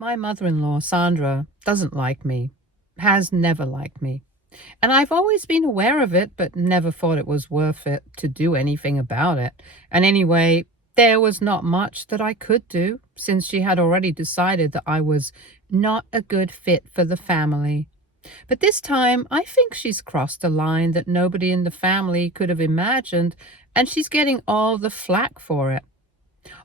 My mother-in-law, Sandra, doesn't like me, has never liked me. And I've always been aware of it, but never thought it was worth it to do anything about it. And anyway, there was not much that I could do since she had already decided that I was not a good fit for the family. But this time, I think she's crossed a line that nobody in the family could have imagined, and she's getting all the flack for it.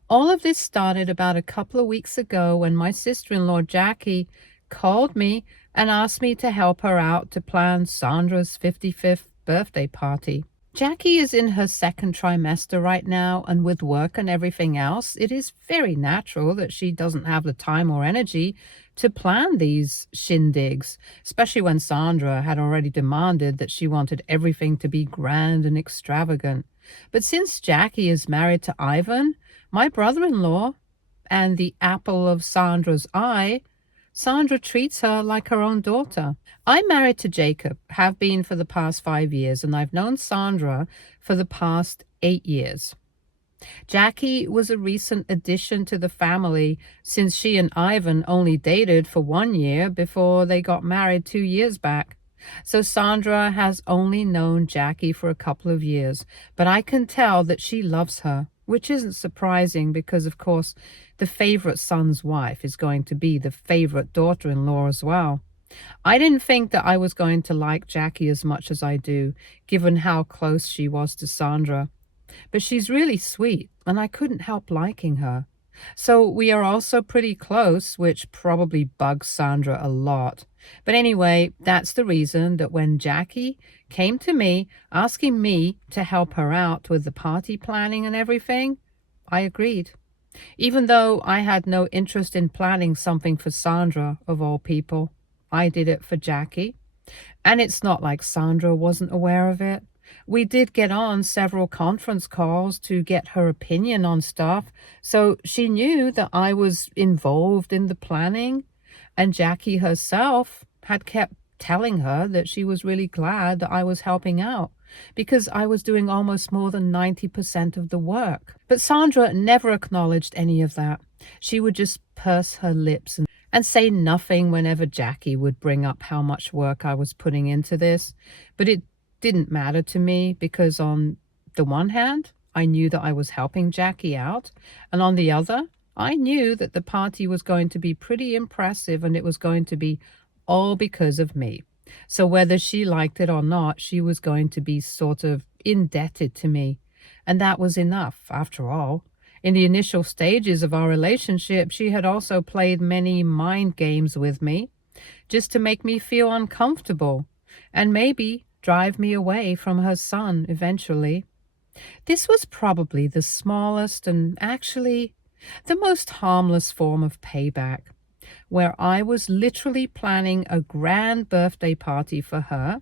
All of this started about a couple of weeks ago when my sister-in-law Jackie called me and asked me to help her out to plan Sandra's 55th birthday party. Jackie is in her second trimester right now, and with work and everything else, it is very natural that she doesn't have the time or energy to plan these shindigs, especially when Sandra had already demanded that she wanted everything to be grand and extravagant. But since Jackie is married to Ivan, my brother-in-law, and the apple of Sandra's eye, Sandra treats her like her own daughter. I'm married to Jacob, have been for the past 5 years, and I've known Sandra for the past 8 years. Jackie was a recent addition to the family since she and Ivan only dated for 1 year before they got married 2 years back. So Sandra has only known Jackie for a couple of years, but I can tell that she loves her, which isn't surprising because, of course, the favorite son's wife is going to be the favorite daughter-in-law as well. I didn't think that I was going to like Jackie as much as I do, given how close she was to Sandra. But she's really sweet, and I couldn't help liking her. So we are also pretty close, which probably bugs Sandra a lot. But anyway, that's the reason that when Jackie came to me asking me to help her out with the party planning and everything, I agreed. Even though I had no interest in planning something for Sandra, of all people, I did it for Jackie. And it's not like Sandra wasn't aware of it. We did get on several conference calls to get her opinion on stuff, so she knew that I was involved in the planning, and Jackie herself had kept telling her that she was really glad that I was helping out because I was doing almost more than 90% of the work. But Sandra never acknowledged any of that. She would just purse her lips and say nothing whenever Jackie would bring up how much work I was putting into this. But it didn't matter to me because on the one hand, I knew that I was helping Jackie out, and on the other, I knew that the party was going to be pretty impressive and it was going to be all because of me. So whether she liked it or not, she was going to be sort of indebted to me. And that was enough, after all. In the initial stages of our relationship, she had also played many mind games with me, just to make me feel uncomfortable, and maybe drive me away from her son eventually. This was probably the smallest and actually the most harmless form of payback, where I was literally planning a grand birthday party for her,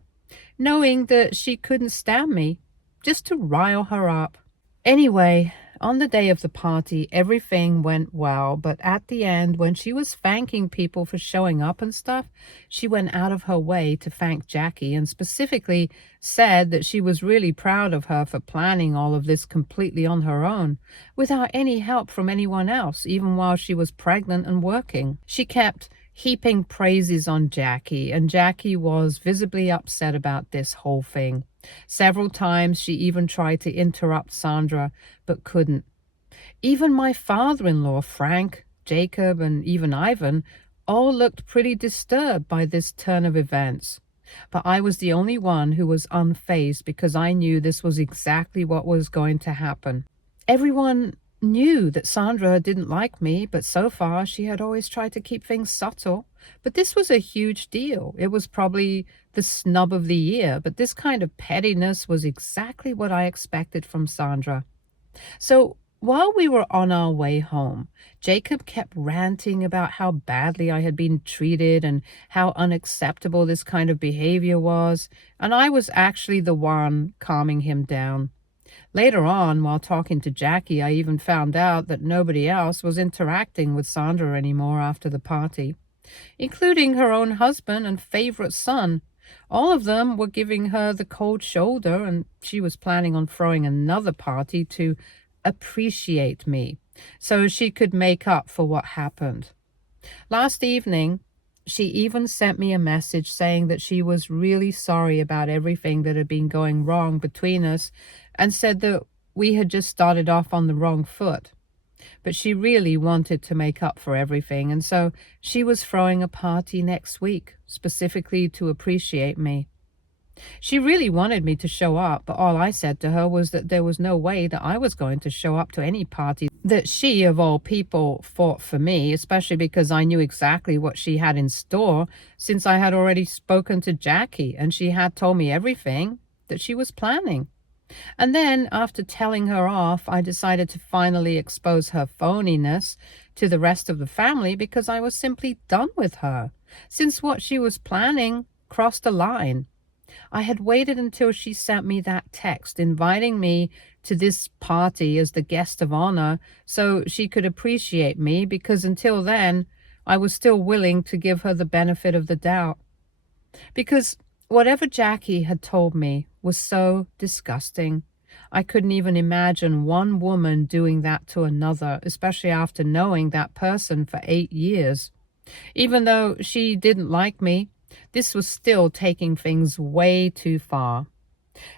knowing that she couldn't stand me, just to rile her up. Anyway, on the day of the party, everything went well, but at the end, when she was thanking people for showing up and stuff, she went out of her way to thank Jackie and specifically said that she was really proud of her for planning all of this completely on her own, without any help from anyone else, even while she was pregnant and working. She kept heaping praises on Jackie, and Jackie was visibly upset about this whole thing. Several times she even tried to interrupt Sandra, but couldn't. Even my father-in-law, Frank, Jacob, and even Ivan all looked pretty disturbed by this turn of events. But I was the only one who was unfazed because I knew this was exactly what was going to happen. Everyone knew that Sandra didn't like me, but so far she had always tried to keep things subtle. But this was a huge deal. It was probably the snub of the year, but this kind of pettiness was exactly what I expected from Sandra. So while we were on our way home, Jacob kept ranting about how badly I had been treated and how unacceptable this kind of behavior was, and I was actually the one calming him down. Later on, while talking to Jackie, I even found out that nobody else was interacting with Sandra anymore after the party, including her own husband and favorite son. All of them were giving her the cold shoulder, and she was planning on throwing another party to appreciate me so she could make up for what happened. Last evening, she even sent me a message saying that she was really sorry about everything that had been going wrong between us and said that we had just started off on the wrong foot. But she really wanted to make up for everything, and so she was throwing a party next week, specifically to appreciate me. She really wanted me to show up, but all I said to her was that there was no way that I was going to show up to any party that she, of all people, thought for me, especially because I knew exactly what she had in store, since I had already spoken to Jackie, and she had told me everything that she was planning. And then, after telling her off, I decided to finally expose her phoniness to the rest of the family because I was simply done with her, since what she was planning crossed a line. I had waited until she sent me that text inviting me to this party as the guest of honor so she could appreciate me, because until then, I was still willing to give her the benefit of the doubt. Because whatever Jackie had told me was so disgusting. I couldn't even imagine one woman doing that to another, especially after knowing that person for 8 years. Even though she didn't like me, this was still taking things way too far.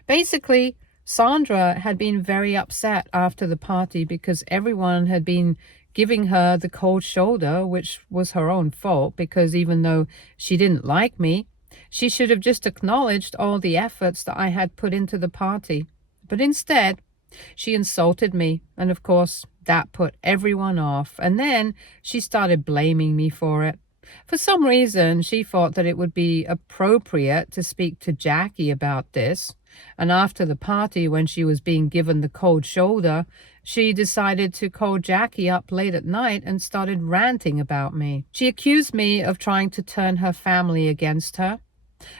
Basically, Sandra had been very upset after the party because everyone had been giving her the cold shoulder, which was her own fault because even though she didn't like me, she should have just acknowledged all the efforts that I had put into the party. But instead, she insulted me, and of course, that put everyone off, and then she started blaming me for it. For some reason, she thought that it would be appropriate to speak to Jackie about this, and after the party, when she was being given the cold shoulder, she decided to call Jackie up late at night and started ranting about me. She accused me of trying to turn her family against her,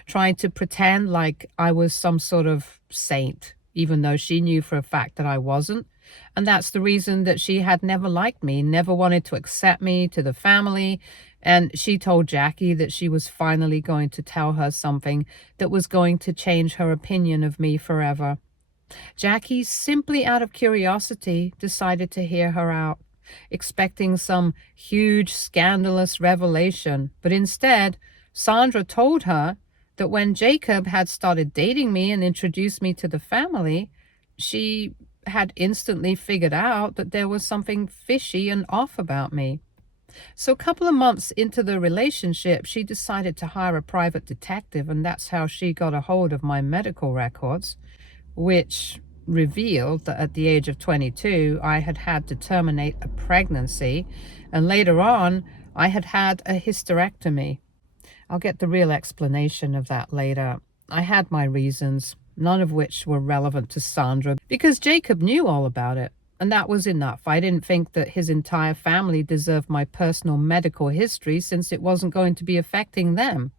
trying to pretend like I was some sort of saint, even though she knew for a fact that I wasn't. And that's the reason that she had never liked me, never wanted to accept me to the family. And she told Jackie that she was finally going to tell her something that was going to change her opinion of me forever. Jackie, simply out of curiosity, decided to hear her out, expecting some huge scandalous revelation. But instead, Sandra told her that when Jacob had started dating me and introduced me to the family, she had instantly figured out that there was something fishy and off about me. So a couple of months into the relationship, she decided to hire a private detective, and that's how she got a hold of my medical records, which revealed that at the age of 22, I had had to terminate a pregnancy, and later on, I had had a hysterectomy. I'll get the real explanation of that later. I had my reasons, none of which were relevant to Sandra, because Jacob knew all about it, and that was enough. I didn't think that his entire family deserved my personal medical history since it wasn't going to be affecting them.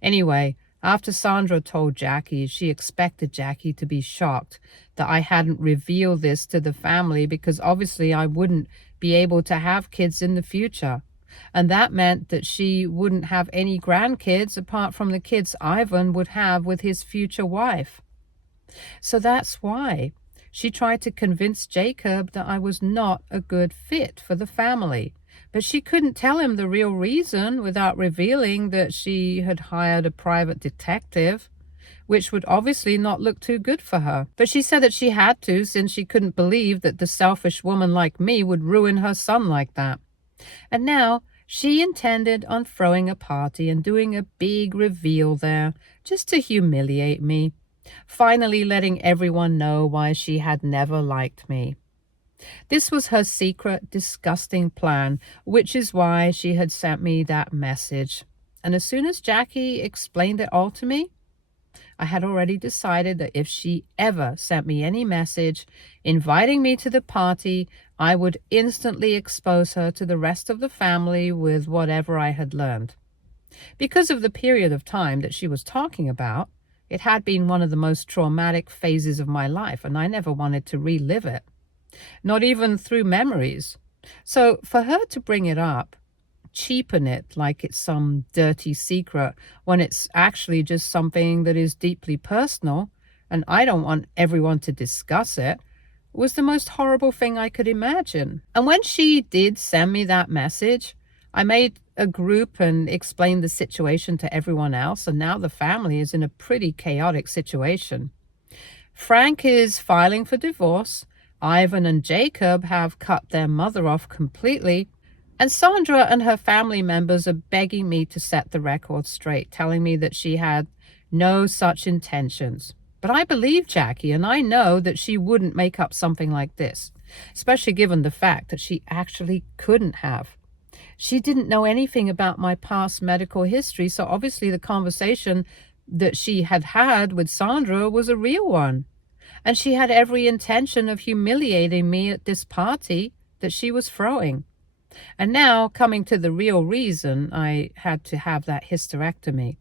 Anyway, after Sandra told Jackie, she expected Jackie to be shocked that I hadn't revealed this to the family because obviously I wouldn't be able to have kids in the future. And that meant that she wouldn't have any grandkids apart from the kids Ivan would have with his future wife. So that's why she tried to convince Jacob that I was not a good fit for the family. But she couldn't tell him the real reason without revealing that she had hired a private detective, which would obviously not look too good for her. But she said that she had to, since she couldn't believe that the selfish woman like me would ruin her son like that. And now she intended on throwing a party and doing a big reveal there, just to humiliate me, finally letting everyone know why she had never liked me. This was her secret, disgusting plan, which is why she had sent me that message. And as soon as Jackie explained it all to me, I had already decided that if she ever sent me any message inviting me to the party, I would instantly expose her to the rest of the family with whatever I had learned. Because of the period of time that she was talking about, it had been one of the most traumatic phases of my life, and I never wanted to relive it, not even through memories. So for her to bring it up, cheapen it like it's some dirty secret when it's actually just something that is deeply personal, and I don't want everyone to discuss it, was the most horrible thing I could imagine. And when she did send me that message, I made a group and explained the situation to everyone else, and now the family is in a pretty chaotic situation. Frank is filing for divorce. Ivan and Jacob have cut their mother off completely. And Sandra and her family members are begging me to set the record straight, telling me that she had no such intentions. But I believe Jackie, and I know that she wouldn't make up something like this, especially given the fact that she actually couldn't have. She didn't know anything about my past medical history, so obviously the conversation that she had had with Sandra was a real one. And she had every intention of humiliating me at this party that she was throwing. And now, coming to the real reason I had to have that hysterectomy.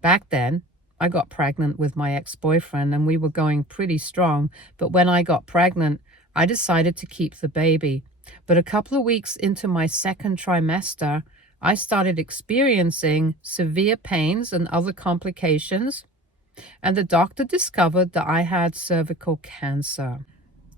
Back then, I got pregnant with my ex-boyfriend and we were going pretty strong. But when I got pregnant, I decided to keep the baby. But a couple of weeks into my second trimester, I started experiencing severe pains and other complications. And the doctor discovered that I had cervical cancer.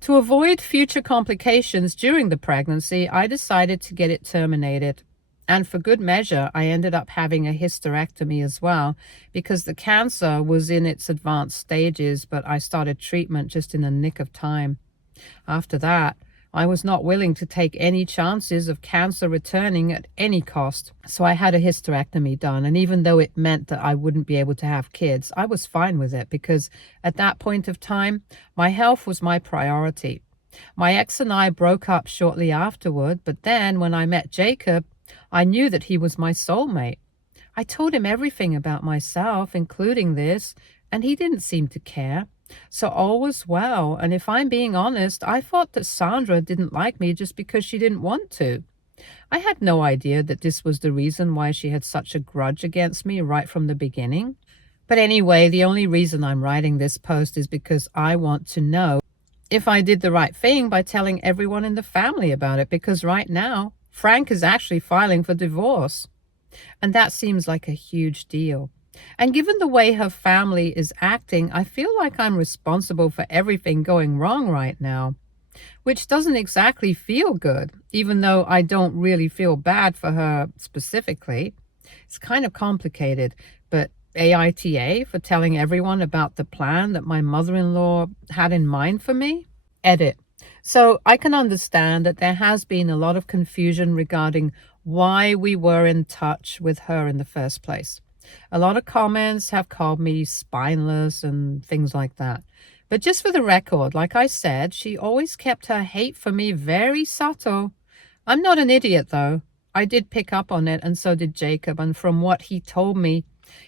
To avoid future complications during the pregnancy, I decided to get it terminated. And for good measure, I ended up having a hysterectomy as well, because the cancer was in its advanced stages, but I started treatment just in the nick of time. After that, I was not willing to take any chances of cancer returning at any cost. So I had a hysterectomy done. And even though it meant that I wouldn't be able to have kids, I was fine with it because at that point of time, my health was my priority. My ex and I broke up shortly afterward, but then when I met Jacob, I knew that he was my soulmate. I told him everything about myself, including this, and he didn't seem to care. So all was well, and if I'm being honest, I thought that Sandra didn't like me just because she didn't want to. I had no idea that this was the reason why she had such a grudge against me right from the beginning. But anyway, the only reason I'm writing this post is because I want to know if I did the right thing by telling everyone in the family about it, because right now, Frank is actually filing for divorce. And that seems like a huge deal. And given the way her family is acting, I feel like I'm responsible for everything going wrong right now, which doesn't exactly feel good, even though I don't really feel bad for her specifically. It's kind of complicated, but AITA for telling everyone about the plan that my mother-in-law had in mind for me? Edit. So I can understand that there has been a lot of confusion regarding why we were in touch with her in the first place. A lot of comments have called me spineless and things like that. But just for the record, like I said, she always kept her hate for me very subtle. I'm not an idiot, though. I did pick up on it, and so did Jacob. And from what he told me,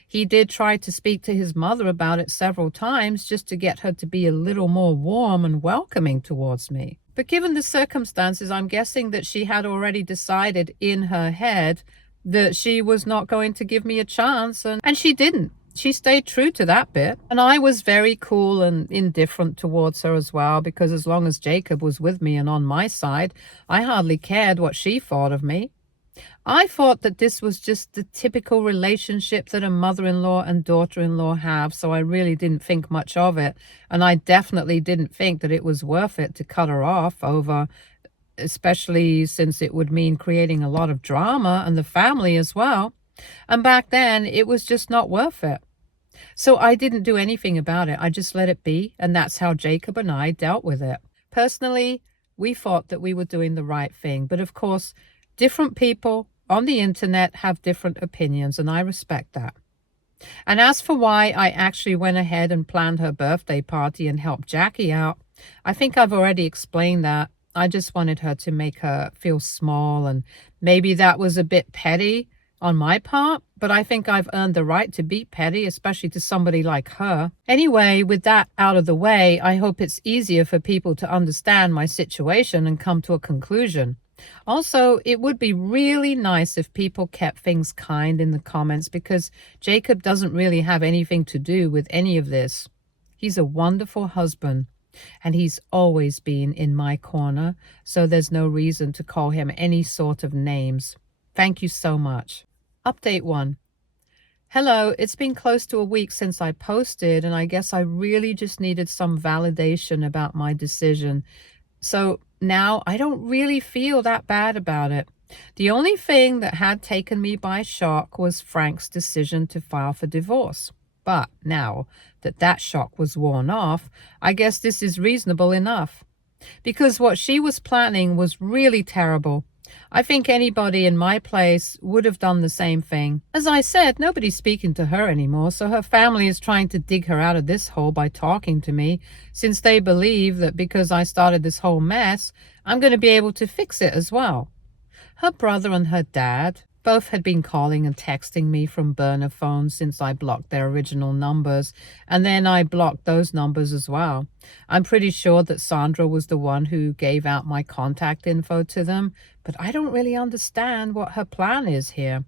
he did try to speak to his mother about it several times just to get her to be a little more warm and welcoming towards me. But given the circumstances, I'm guessing that she had already decided in her head that she was not going to give me a chance, and she didn't. She stayed true to that bit. And I was very cool and indifferent towards her as well, because as long as Jacob was with me and on my side, I hardly cared what she thought of me. I thought that this was just the typical relationship that a mother-in-law and daughter-in-law have, so I really didn't think much of it. And I definitely didn't think that it was worth it to cut her off over, especially since it would mean creating a lot of drama and the family as well. And back then, it was just not worth it. So I didn't do anything about it. I just let it be, and that's how Jacob and I dealt with it. Personally, we thought that we were doing the right thing, but of course, different people on the internet have different opinions, and I respect that. And as for why I actually went ahead and planned her birthday party and helped Jackie out, I think I've already explained that. I just wanted her to make her feel small, and maybe that was a bit petty on my part, but I think I've earned the right to be petty, especially to somebody like her. Anyway, with that out of the way, I hope it's easier for people to understand my situation and come to a conclusion. Also, it would be really nice if people kept things kind in the comments, because Jacob doesn't really have anything to do with any of this. He's a wonderful husband, and he's always been in my corner, so there's no reason to call him any sort of names. Thank you so much. Update 1. Hello, it's been close to a week since I posted, and I guess I really just needed some validation about my decision. So now I don't really feel that bad about it. The only thing that had taken me by shock was Frank's decision to file for divorce. But now that that shock was worn off, I guess this is reasonable enough. Because what she was planning was really terrible. I think anybody in my place would have done the same thing. As I said, nobody's speaking to her anymore, so her family is trying to dig her out of this hole by talking to me, since they believe that because I started this whole mess, I'm going to be able to fix it as well. Her brother and her dad both had been calling and texting me from burner phones since I blocked their original numbers, and then I blocked those numbers as well. I'm pretty sure that Sandra was the one who gave out my contact info to them, but I don't really understand what her plan is here.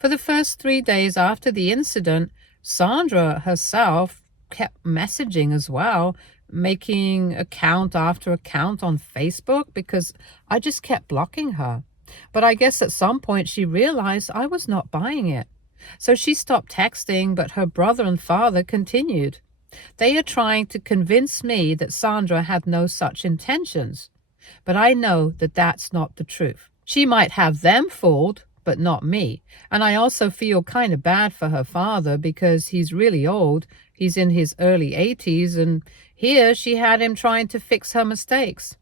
For the first 3 days after the incident, Sandra herself kept messaging as well, making account after account on Facebook because I just kept blocking her. But I guess at some point she realized I was not buying it. So she stopped texting, but her brother and father continued. They are trying to convince me that Sandra had no such intentions. But I know that that's not the truth. She might have them fooled, but not me. And I also feel kind of bad for her father because he's really old. He's in his early 80s, and here she had him trying to fix her mistakes.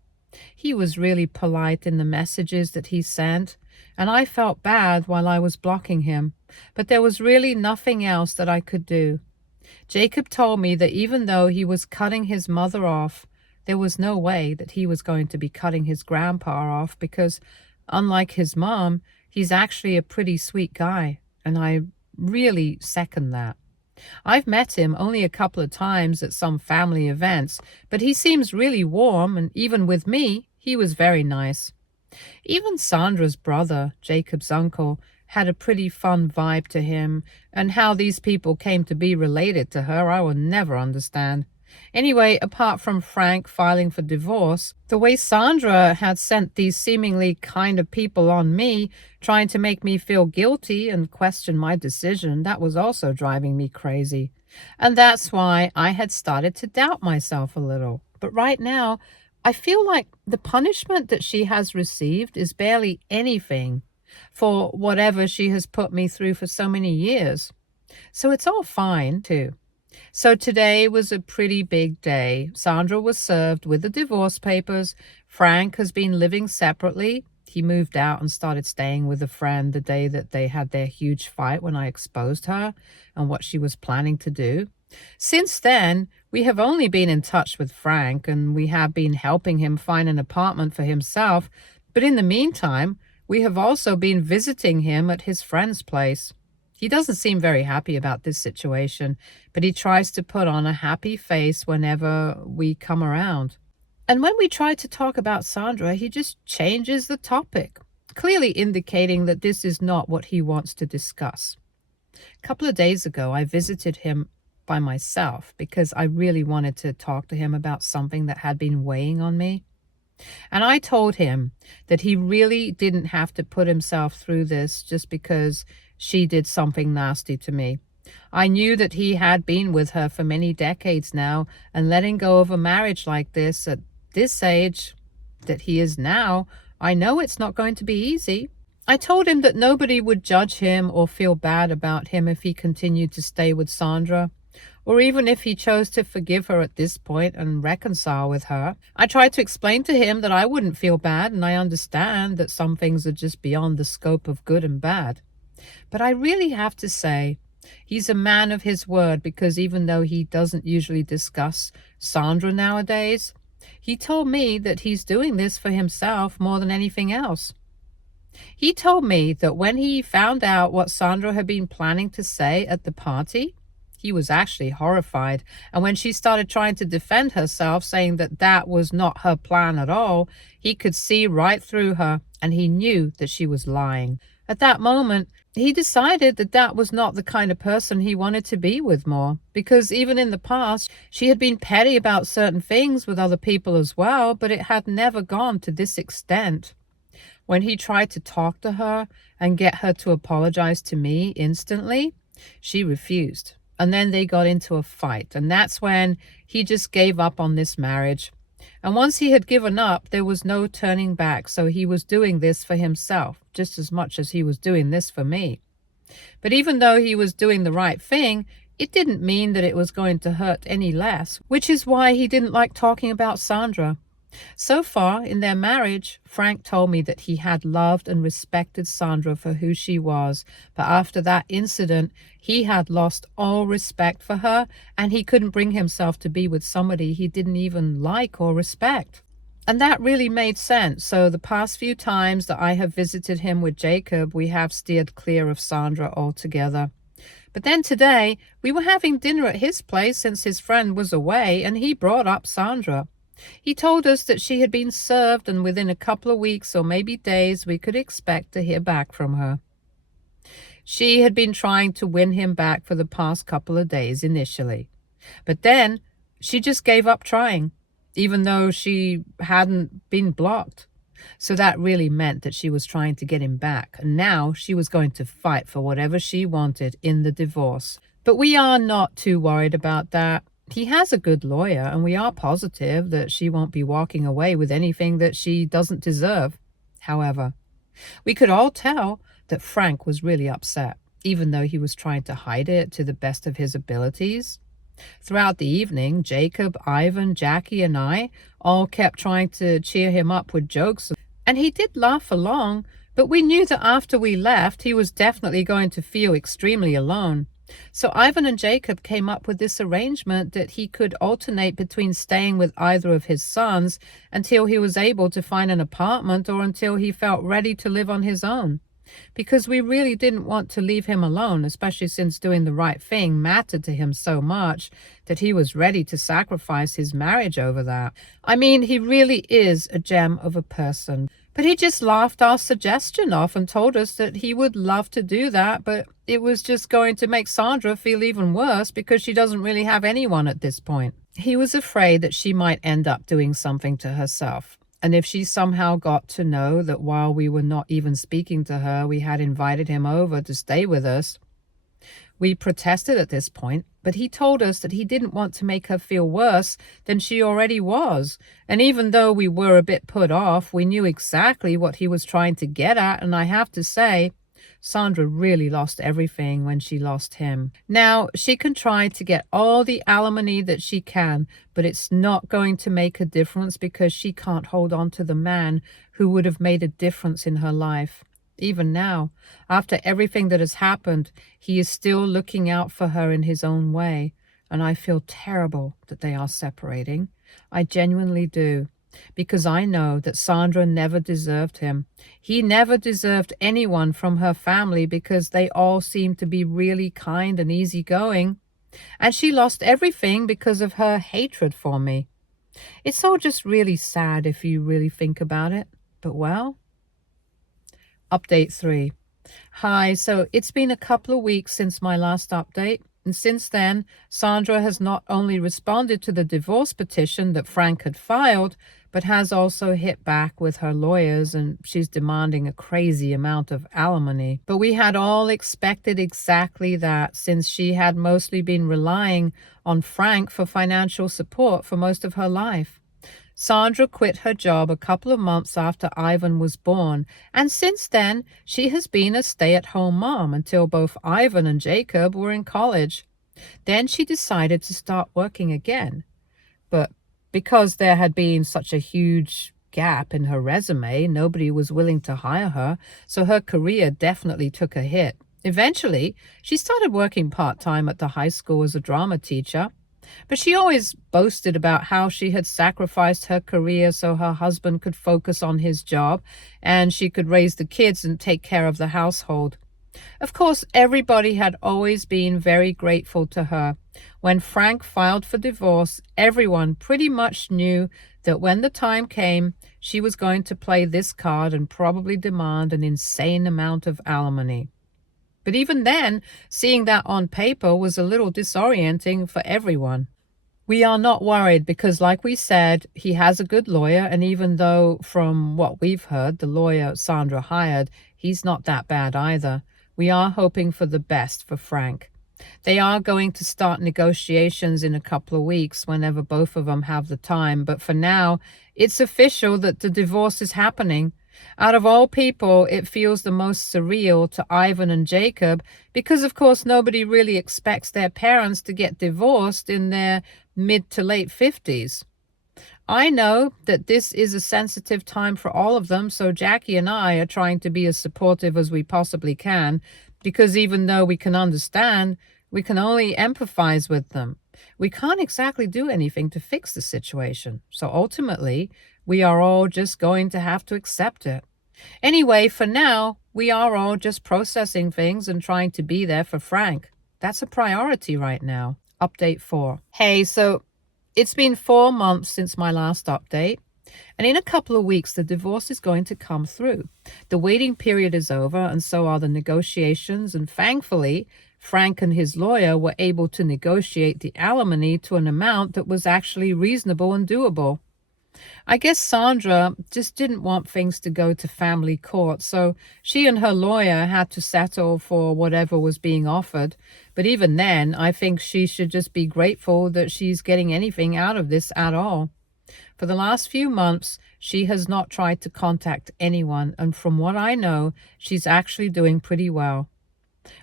He was really polite in the messages that he sent, and I felt bad while I was blocking him, but there was really nothing else that I could do. Jacob told me that even though he was cutting his mother off, there was no way that he was going to be cutting his grandpa off because, unlike his mom, he's actually a pretty sweet guy, and I really second that. I've met him only a couple of times at some family events, but he seems really warm, and even with me, he was very nice. Even Sandra's brother, Jacob's uncle, had a pretty fun vibe to him, and how these people came to be related to her I will never understand. Anyway, apart from Frank filing for divorce, the way Sandra had sent these seemingly kind of people on me, trying to make me feel guilty and question my decision, that was also driving me crazy. And that's why I had started to doubt myself a little. But right now, I feel like the punishment that she has received is barely anything for whatever she has put me through for so many years. So it's all fine, too. So today was a pretty big day. Sandra was served with the divorce papers. Frank has been living separately. He moved out and started staying with a friend the day that they had their huge fight when I exposed her and what she was planning to do. Since then, we have only been in touch with Frank, and we have been helping him find an apartment for himself. But in the meantime, we have also been visiting him at his friend's place. He doesn't seem very happy about this situation, but he tries to put on a happy face whenever we come around. And when we try to talk about Sandra, he just changes the topic, clearly indicating that this is not what he wants to discuss. A couple of days ago, I visited him by myself because I really wanted to talk to him about something that had been weighing on me. And I told him that he really didn't have to put himself through this just because she did something nasty to me. I knew that he had been with her for many decades now, and letting go of a marriage like this at this age that he is now, I know it's not going to be easy. I told him that nobody would judge him or feel bad about him if he continued to stay with Sandra, or even if he chose to forgive her at this point and reconcile with her. I tried to explain to him that I wouldn't feel bad, and I understand that some things are just beyond the scope of good and bad. But I really have to say, he's a man of his word, because even though he doesn't usually discuss Sandra nowadays, he told me that he's doing this for himself more than anything else. He told me that when he found out what Sandra had been planning to say at the party, he was actually horrified. And when she started trying to defend herself, saying that that was not her plan at all, he could see right through her, and he knew that she was lying. At that moment, he decided that that was not the kind of person he wanted to be with more, because even in the past, she had been petty about certain things with other people as well, but it had never gone to this extent. When he tried to talk to her and get her to apologize to me instantly, she refused. And then they got into a fight, and that's when he just gave up on this marriage. And once he had given up, there was no turning back, so he was doing this for himself, just as much as he was doing this for me. But even though he was doing the right thing, it didn't mean that it was going to hurt any less, which is why he didn't like talking about Sandra. So far in their marriage, Frank told me that he had loved and respected Sandra for who she was, but after that incident, he had lost all respect for her, and he couldn't bring himself to be with somebody he didn't even like or respect. And that really made sense. So the past few times that I have visited him with Jacob, we have steered clear of Sandra altogether. But then today, we were having dinner at his place since his friend was away, and he brought up Sandra. He told us that she had been served, and within a couple of weeks or maybe days, we could expect to hear back from her. She had been trying to win him back for the past couple of days initially. But then she just gave up trying, even though she hadn't been blocked. So that really meant that she was trying to get him back, and now she was going to fight for whatever she wanted in the divorce. But we are not too worried about that. He has a good lawyer, and we are positive that she won't be walking away with anything that she doesn't deserve. However, we could all tell that Frank was really upset, even though he was trying to hide it to the best of his abilities. Throughout the evening, Jacob, Ivan, Jackie, and I all kept trying to cheer him up with jokes, and he did laugh along, but we knew that after we left, he was definitely going to feel extremely alone. So Ivan and Jacob came up with this arrangement that he could alternate between staying with either of his sons until he was able to find an apartment or until he felt ready to live on his own. Because we really didn't want to leave him alone, especially since doing the right thing mattered to him so much that he was ready to sacrifice his marriage over that. I mean, he really is a gem of a person. But he just laughed our suggestion off and told us that he would love to do that, but it was just going to make Sandra feel even worse because she doesn't really have anyone at this point. He was afraid that she might end up doing something to herself. And if she somehow got to know that while we were not even speaking to her, we had invited him over to stay with us. We protested at this point, but he told us that he didn't want to make her feel worse than she already was. And even though we were a bit put off, we knew exactly what he was trying to get at, and I have to say, Sandra really lost everything when she lost him. Now, she can try to get all the alimony that she can, but it's not going to make a difference because she can't hold on to the man who would have made a difference in her life. Even now, after everything that has happened, he is still looking out for her in his own way, and I feel terrible that they are separating. I genuinely do. Because I know that Sandra never deserved him. He never deserved anyone from her family because they all seemed to be really kind and easygoing. And she lost everything because of her hatred for me. It's all just really sad if you really think about it. But well, Update 3. Hi, so it's been a couple of weeks since my last update. And since then, Sandra has not only responded to the divorce petition that Frank had filed, but has also hit back with her lawyers, and she's demanding a crazy amount of alimony. But we had all expected exactly that, since she had mostly been relying on Frank for financial support for most of her life. Sandra quit her job a couple of months after Ivan was born, and since then, she has been a stay-at-home mom until both Ivan and Jacob were in college. Then she decided to start working again. But because there had been such a huge gap in her resume, nobody was willing to hire her, so her career definitely took a hit. Eventually, she started working part-time at the high school as a drama teacher. But she always boasted about how she had sacrificed her career so her husband could focus on his job and she could raise the kids and take care of the household. Of course, everybody had always been very grateful to her. When Frank filed for divorce, everyone pretty much knew that when the time came, she was going to play this card and probably demand an insane amount of alimony. But even then, seeing that on paper was a little disorienting for everyone. We are not worried because, like we said, he has a good lawyer, and even though, from what we've heard, the lawyer Sandra hired, he's not that bad either, we are hoping for the best for Frank. They are going to start negotiations in a couple of weeks whenever both of them have the time. But for now, it's official that the divorce is happening. Out of all people, it feels the most surreal to Ivan and Jacob because, of course, nobody really expects their parents to get divorced in their mid to late 50s. I know that this is a sensitive time for all of them, so Jackie and I are trying to be as supportive as we possibly can, because even though we can understand, we can only empathize with them. We can't exactly do anything to fix the situation, so ultimately, we are all just going to have to accept it. Anyway, for now, we are all just processing things and trying to be there for Frank. That's a priority right now. Update 4. Hey, so it's been 4 months since my last update, and in a couple of weeks, the divorce is going to come through. The waiting period is over, and so are the negotiations, and thankfully, Frank and his lawyer were able to negotiate the alimony to an amount that was actually reasonable and doable. I guess Sandra just didn't want things to go to family court, so she and her lawyer had to settle for whatever was being offered. But even then, I think she should just be grateful that she's getting anything out of this at all. For the last few months, she has not tried to contact anyone, and from what I know, she's actually doing pretty well.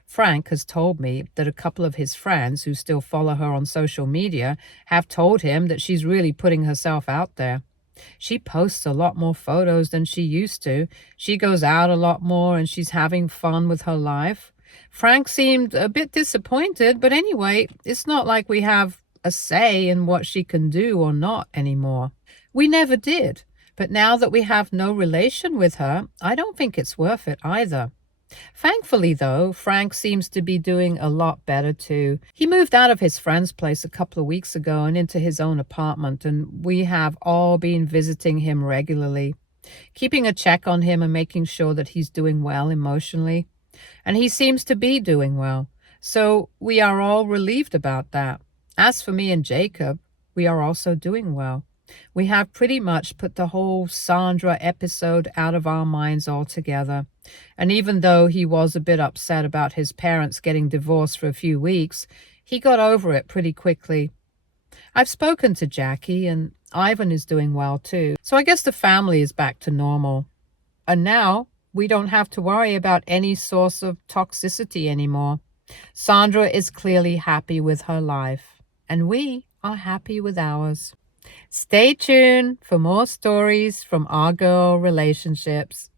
Frank has told me that a couple of his friends who still follow her on social media have told him that she's really putting herself out there. She posts a lot more photos than she used to. She goes out a lot more and she's having fun with her life. Frank seemed a bit disappointed, but anyway, it's not like we have a say in what she can do or not anymore. We never did, but now that we have no relation with her, I don't think it's worth it either. Thankfully, though, Frank seems to be doing a lot better too. He moved out of his friend's place a couple of weeks ago and into his own apartment, and we have all been visiting him regularly, keeping a check on him and making sure that he's doing well emotionally. And he seems to be doing well, so we are all relieved about that. As for me and Jacob, we are also doing well. We have pretty much put the whole Sandra episode out of our minds altogether. And even though he was a bit upset about his parents getting divorced for a few weeks, he got over it pretty quickly. I've spoken to Jackie, and Ivan is doing well too. So I guess the family is back to normal. And now we don't have to worry about any source of toxicity anymore. Sandra is clearly happy with her life, and we are happy with ours. Stay tuned for more stories from our girl relationships.